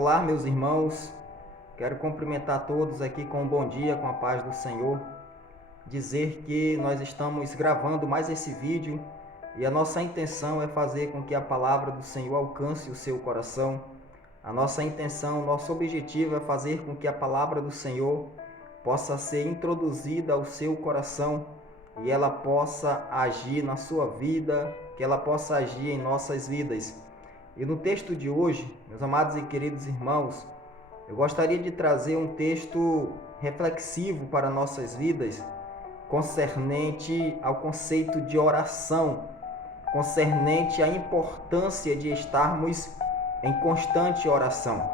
Olá, meus irmãos. Quero cumprimentar todos aqui com um bom dia, com a paz do Senhor. Dizer que nós estamos gravando mais esse vídeo e a nossa intenção é fazer com que a palavra do Senhor alcance o seu coração. A nossa intenção, nosso objetivo é fazer com que a palavra do Senhor possa ser introduzida ao seu coração e ela possa agir na sua vida, que ela possa agir em nossas vidas. E no texto de hoje, meus amados e queridos irmãos, eu gostaria de trazer um texto reflexivo para nossas vidas, concernente ao conceito de oração, concernente à importância de estarmos em constante oração.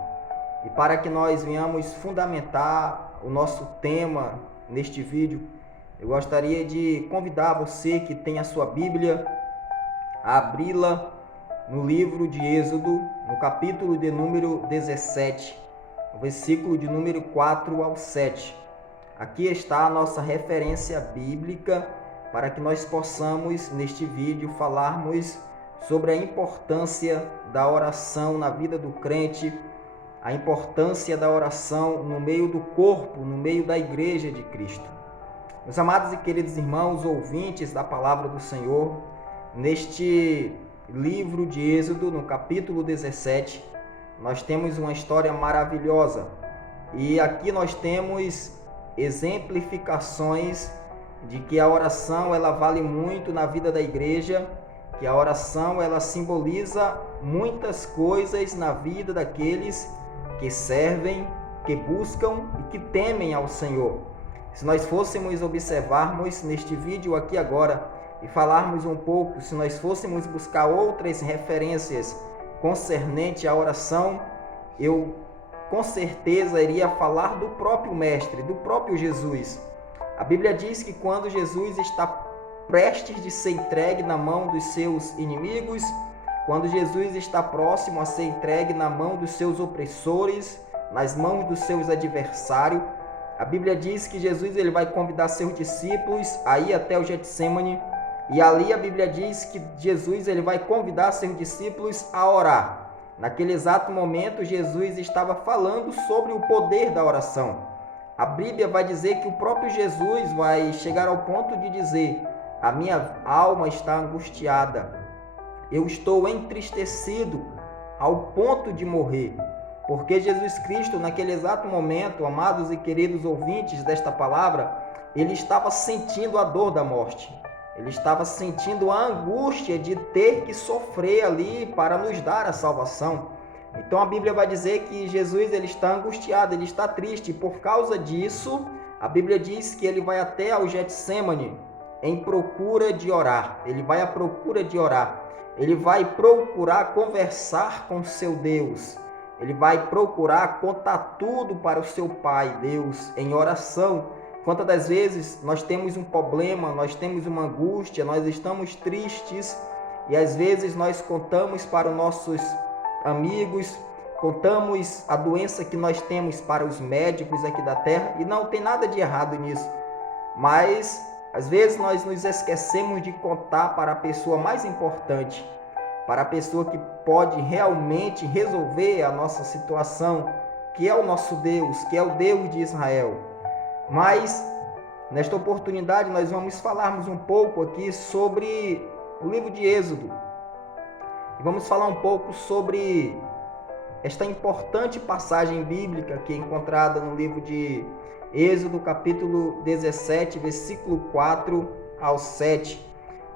E para que nós venhamos fundamentar o nosso tema neste vídeo, eu gostaria de convidar você que tem a sua Bíblia a abri-la no livro de Êxodo, no capítulo de número 17, o versículo de número 4 ao 7. Aqui está a nossa referência bíblica para que nós possamos, neste vídeo, falarmos sobre a importância da oração na vida do crente, a importância da oração no meio do corpo, no meio da igreja de Cristo. Meus amados e queridos irmãos, ouvintes da palavra do Senhor, neste livro de Êxodo, no capítulo 17, nós temos uma história maravilhosa. E aqui nós temos exemplificações de que a oração ela vale muito na vida da igreja, que a oração ela simboliza muitas coisas na vida daqueles que servem, que buscam e que temem ao Senhor. Se nós fôssemos observarmos neste vídeo aqui agora e falarmos um pouco, se nós fôssemos buscar outras referências concernente à oração, eu com certeza iria falar do próprio Mestre, do próprio Jesus. A Bíblia diz que quando Jesus está prestes de ser entregue na mão dos seus inimigos, quando Jesus está próximo a ser entregue na mão dos seus opressores, nas mãos dos seus adversários, a Bíblia diz que Jesus ele vai convidar seus discípulos a ir até o Getsêmani, e ali a Bíblia diz que Jesus ele vai convidar seus discípulos a orar. Naquele exato momento, Jesus estava falando sobre o poder da oração. A Bíblia vai dizer que o próprio Jesus vai chegar ao ponto de dizer: a minha alma está angustiada, eu estou entristecido ao ponto de morrer. Porque Jesus Cristo, naquele exato momento, amados e queridos ouvintes desta palavra, ele estava sentindo a dor da morte. Ele estava sentindo a angústia de ter que sofrer ali para nos dar a salvação. Então a Bíblia vai dizer que Jesus ele está angustiado, ele está triste. E por causa disso, a Bíblia diz que ele vai até ao Getsêmani em procura de orar. Ele vai à procura de orar. Ele vai procurar conversar com seu Deus. Ele vai procurar contar tudo para o seu Pai, Deus, em oração. Quantas das vezes nós temos um problema, nós temos uma angústia, nós estamos tristes e às vezes nós contamos para os nossos amigos, contamos a doença que nós temos para os médicos aqui da terra e não tem nada de errado nisso. Mas às vezes nós nos esquecemos de contar para a pessoa mais importante, para a pessoa que pode realmente resolver a nossa situação, que é o nosso Deus, que é o Deus de Israel. Mas, nesta oportunidade, nós vamos falarmos um pouco aqui sobre o livro de Êxodo. E vamos falar um pouco sobre esta importante passagem bíblica que é encontrada no livro de Êxodo, capítulo 17, versículo 4 ao 7.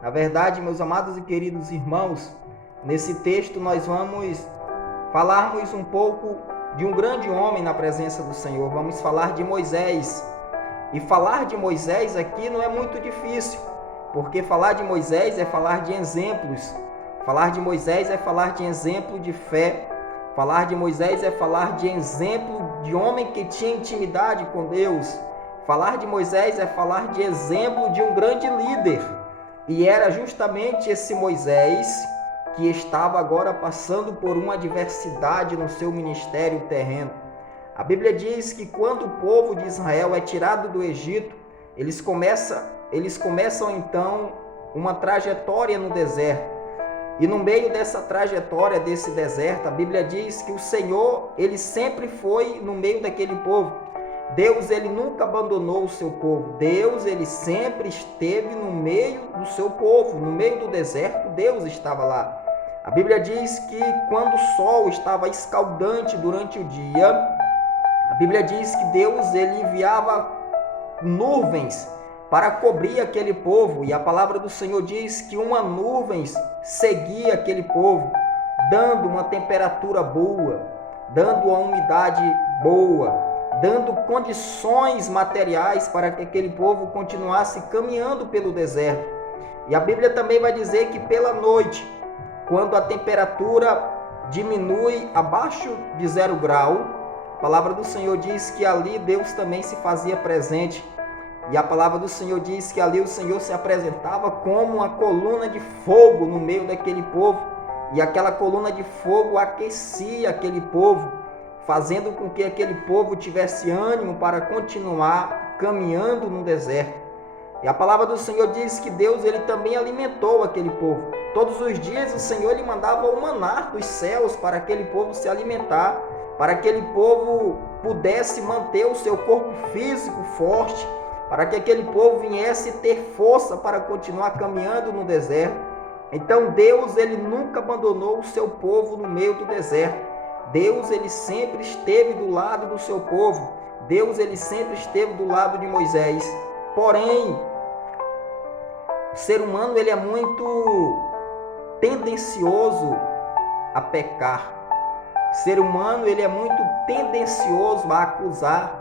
Na verdade, meus amados e queridos irmãos, nesse texto nós vamos falarmos um pouco de um grande homem na presença do Senhor. Vamos falar de Moisés. E falar de Moisés aqui não é muito difícil, porque falar de Moisés é falar de exemplos. Falar de Moisés é falar de exemplo de fé. Falar de Moisés é falar de exemplo de homem que tinha intimidade com Deus. Falar de Moisés é falar de exemplo de um grande líder. E era justamente esse Moisés que estava agora passando por uma adversidade no seu ministério terreno. A Bíblia diz que quando o povo de Israel é tirado do Egito, eles começam então uma trajetória no deserto. E no meio dessa trajetória, desse deserto, a Bíblia diz que o Senhor, ele sempre foi no meio daquele povo. Deus, ele nunca abandonou o seu povo. Deus, ele sempre esteve no meio do seu povo. No meio do deserto, Deus estava lá. A Bíblia diz que quando o sol estava escaldante durante o dia, a Bíblia diz que Deus, ele enviava nuvens para cobrir aquele povo. E a palavra do Senhor diz que uma nuvem seguia aquele povo, dando uma temperatura boa, dando uma umidade boa, dando condições materiais para que aquele povo continuasse caminhando pelo deserto. E a Bíblia também vai dizer que pela noite, quando a temperatura diminui abaixo de 0 grau, a palavra do Senhor diz que ali Deus também se fazia presente. E a palavra do Senhor diz que ali o Senhor se apresentava como uma coluna de fogo no meio daquele povo. E aquela coluna de fogo aquecia aquele povo, fazendo com que aquele povo tivesse ânimo para continuar caminhando no deserto. E a palavra do Senhor diz que Deus, ele também alimentou aquele povo. Todos os dias o Senhor lhe mandava o maná dos céus para aquele povo se alimentar, para que aquele povo pudesse manter o seu corpo físico forte, para que aquele povo viesse ter força para continuar caminhando no deserto. Então Deus, ele nunca abandonou o seu povo no meio do deserto. Deus, ele sempre esteve do lado do seu povo. Deus, ele sempre esteve do lado de Moisés. Porém, o ser humano, ele é muito tendencioso a pecar. O ser humano, ele é muito tendencioso a acusar.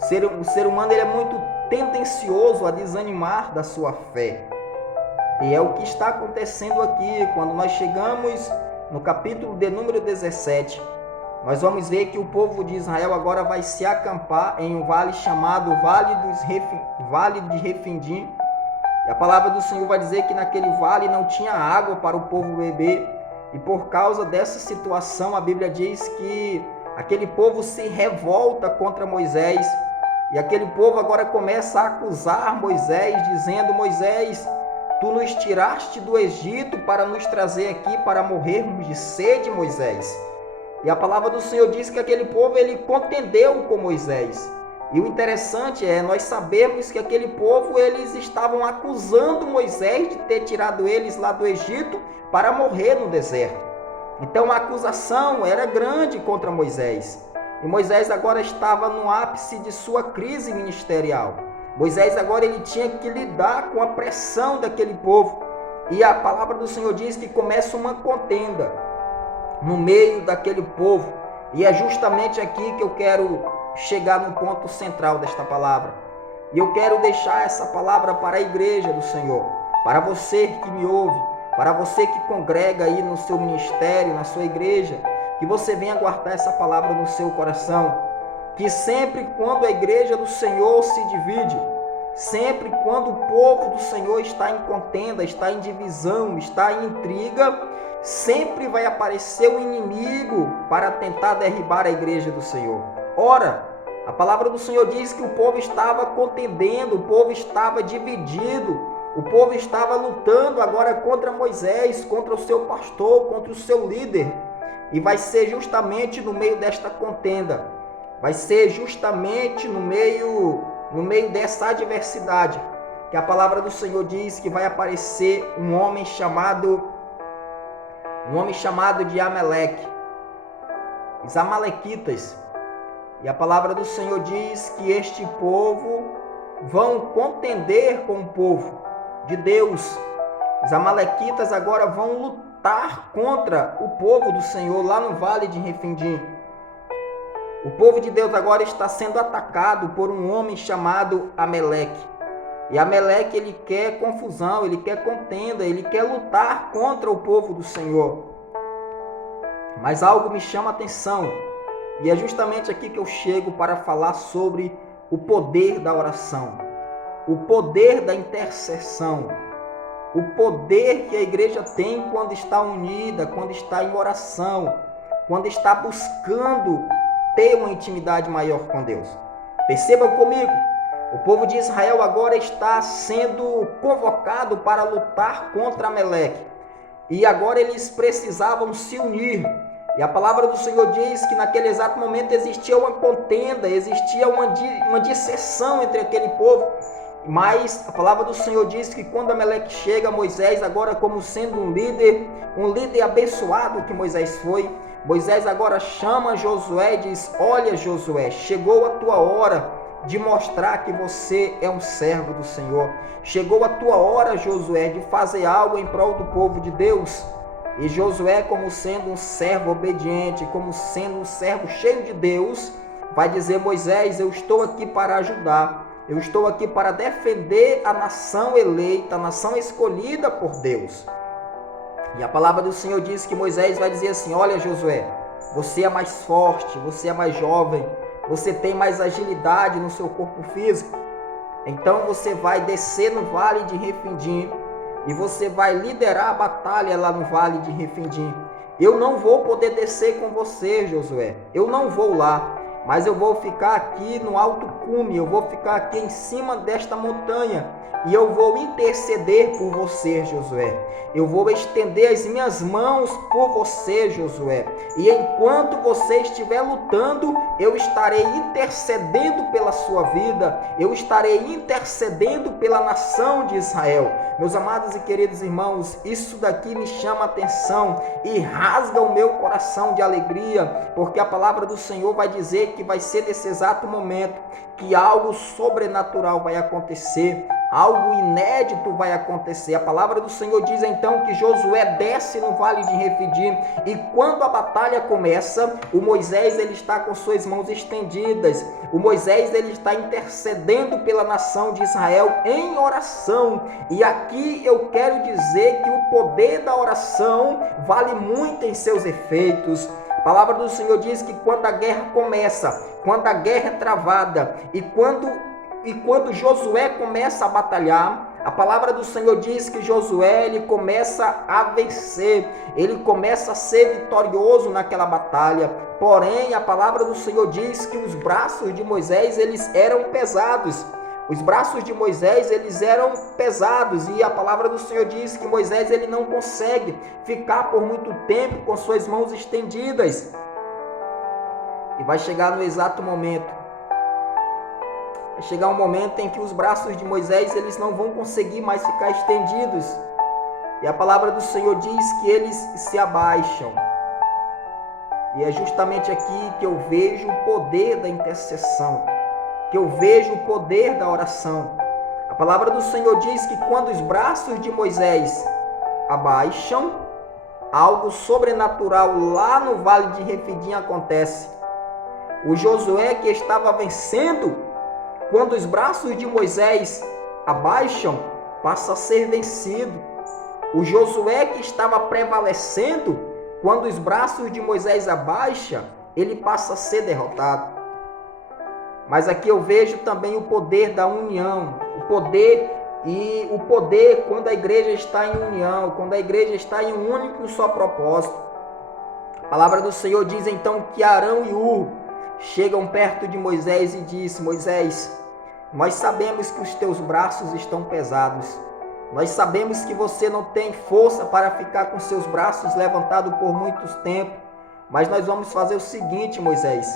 O ser humano, ele é muito tendencioso a desanimar da sua fé. E é o que está acontecendo aqui. Quando nós chegamos no capítulo de número 17, nós vamos ver que o povo de Israel agora vai se acampar em um vale chamado Vale de Refindim. E a palavra do Senhor vai dizer que naquele vale não tinha água para o povo beber. E por causa dessa situação, a Bíblia diz que aquele povo se revolta contra Moisés. E aquele povo agora começa a acusar Moisés, dizendo: Moisés, tu nos tiraste do Egito para nos trazer aqui para morrermos de sede, Moisés. E a palavra do Senhor diz que aquele povo, ele contendeu com Moisés. E o interessante é nós sabermos que aquele povo, eles estavam acusando Moisés de ter tirado eles lá do Egito para morrer no deserto. Então a acusação era grande contra Moisés. E Moisés agora estava no ápice de sua crise ministerial. Moisés agora, ele tinha que lidar com a pressão daquele povo. E a palavra do Senhor diz que começa uma contenda no meio daquele povo. E é justamente aqui que eu quero chegar no ponto central desta palavra. E eu quero deixar essa palavra para a igreja do Senhor, para você que me ouve, para você que congrega aí no seu ministério, na sua igreja, que você venha guardar essa palavra no seu coração, que sempre quando a igreja do Senhor se divide, sempre quando o povo do Senhor está em contenda, está em divisão, está em intriga, sempre vai aparecer um inimigo para tentar derribar a igreja do Senhor. Ora, a palavra do Senhor diz que o povo estava contendendo, o povo estava dividido, o povo estava lutando agora contra Moisés, contra o seu pastor, contra o seu líder. E vai ser justamente no meio desta contenda, vai ser justamente no meio dessa adversidade, que a palavra do Senhor diz que vai aparecer um homem chamado de Amaleque, os amalequitas. E a palavra do Senhor diz que este povo vão contender com o povo de Deus. Os amalequitas agora vão lutar contra o povo do Senhor lá no Vale de Refindim. O povo de Deus agora está sendo atacado por um homem chamado Amaleque. E Amaleque, ele quer confusão, ele quer contenda, ele quer lutar contra o povo do Senhor. Mas algo me chama a atenção, e é justamente aqui que eu chego para falar sobre o poder da oração, o poder da intercessão, o poder que a igreja tem quando está unida, quando está em oração, quando está buscando ter uma intimidade maior com Deus. Perceba comigo, o povo de Israel agora está sendo convocado para lutar contra Amaleque. e agora eles precisavam se unir. E a palavra do Senhor diz que naquele exato momento existia uma contenda, existia uma dissensão entre aquele povo. Mas a palavra do Senhor diz que quando Amaleque chega, Moisés agora como sendo um líder abençoado que Moisés foi, Moisés agora chama Josué e diz: olha Josué, chegou a tua hora de mostrar que você é um servo do Senhor. Chegou a tua hora, Josué, de fazer algo em prol do povo de Deus. E Josué, como sendo um servo obediente, como sendo um servo cheio de Deus, vai dizer: Moisés, eu estou aqui para ajudar. Eu estou aqui para defender a nação eleita, a nação escolhida por Deus. E a palavra do Senhor diz que Moisés vai dizer assim: olha Josué, você é mais forte, você é mais jovem, você tem mais agilidade no seu corpo físico. Então você vai descer no vale de Refidim e você vai liderar a batalha lá no vale de Refidim. Eu não vou poder descer com você, Josué. Eu não vou lá, mas eu vou ficar aqui no alto cume, eu vou ficar aqui em cima desta montanha e eu vou interceder por você, Josué. Eu vou estender as minhas mãos por você, Josué. E enquanto você estiver lutando, eu estarei intercedendo pela sua vida. Eu estarei intercedendo pela nação de Israel. Meus amados e queridos irmãos, isso daqui me chama a atenção e rasga o meu coração de alegria, porque a palavra do Senhor vai dizer que vai ser nesse exato momento que algo sobrenatural vai acontecer. Algo inédito vai acontecer. A palavra do Senhor diz então que Josué desce no vale de Refidim e quando a batalha começa, o Moisés ele está com suas mãos estendidas. O Moisés ele está intercedendo pela nação de Israel em oração. E aqui eu quero dizer que o poder da oração vale muito em seus efeitos. A palavra do Senhor diz que quando a guerra começa, quando a guerra é travada e quando Josué começa a batalhar, a palavra do Senhor diz que Josué ele começa a vencer, ele começa a ser vitorioso naquela batalha. Porém, a palavra do Senhor diz que os braços de Moisés eles eram pesados. Os braços de Moisés eles eram pesados e a palavra do Senhor diz que Moisés ele não consegue ficar por muito tempo com suas mãos estendidas. E vai chegar no exato momento. Vai chegar um momento em que os braços de Moisés eles não vão conseguir mais ficar estendidos. E a palavra do Senhor diz que eles se abaixam. E é justamente aqui que eu vejo o poder da intercessão, que eu vejo o poder da oração. A palavra do Senhor diz que quando os braços de Moisés abaixam, algo sobrenatural lá no vale de Refidim acontece. O Josué que estava vencendo, quando os braços de Moisés abaixam, passa a ser vencido. O Josué que estava prevalecendo, quando os braços de Moisés abaixam, ele passa a ser derrotado. Mas aqui eu vejo também o poder da união, o poder quando a igreja está em união, quando a igreja está em um único e só propósito. A palavra do Senhor diz então que Arão e Hur chegam perto de Moisés e diz: Moisés, nós sabemos que os teus braços estão pesados. Nós sabemos que você não tem força para ficar com seus braços levantados por muito tempo. Mas nós vamos fazer o seguinte, Moisés.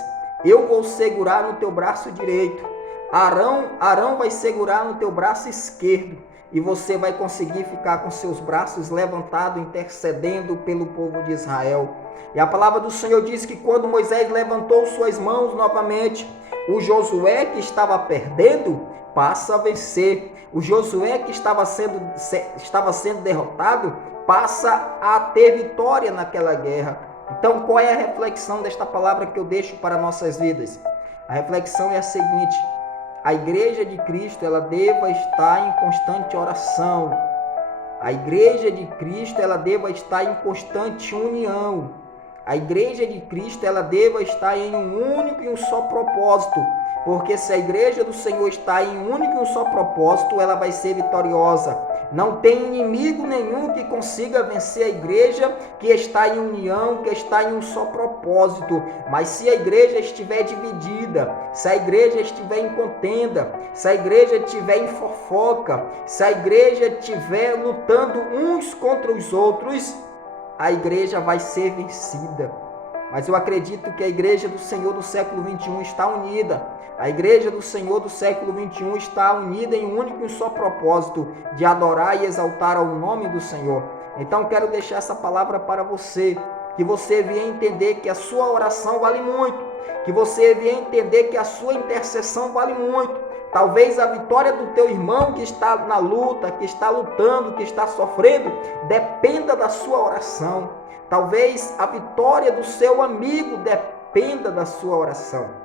Eu vou segurar no teu braço direito. Arão vai segurar no teu braço esquerdo. E você vai conseguir ficar com seus braços levantados, intercedendo pelo povo de Israel. E a palavra do Senhor diz que quando Moisés levantou suas mãos novamente, o Josué que estava perdendo passa a vencer. O Josué que estava sendo derrotado passa a ter vitória naquela guerra. Então, qual é a reflexão desta palavra que eu deixo para nossas vidas? A reflexão é a seguinte: a igreja de Cristo ela deva estar em constante oração. A igreja de Cristo ela deva estar em constante união. A igreja de Cristo ela deva estar em um único e um só propósito. Porque se a igreja do Senhor está em um único e um só propósito, ela vai ser vitoriosa. Não tem inimigo nenhum que consiga vencer a igreja que está em união, que está em um só propósito. Mas se a igreja estiver dividida, se a igreja estiver em contenda, se a igreja estiver em fofoca, se a igreja estiver lutando uns contra os outros, a igreja vai ser vencida. Mas eu acredito que a igreja do Senhor do século 21 está unida. A igreja do Senhor do século 21 está unida em um único e só propósito, de adorar e exaltar ao nome do Senhor. Então quero deixar essa palavra para você, que você venha entender que a sua oração vale muito, que você venha entender que a sua intercessão vale muito. Talvez a vitória do teu irmão que está na luta, que está lutando, que está sofrendo, dependa da sua oração. Talvez a vitória do seu amigo dependa da sua oração.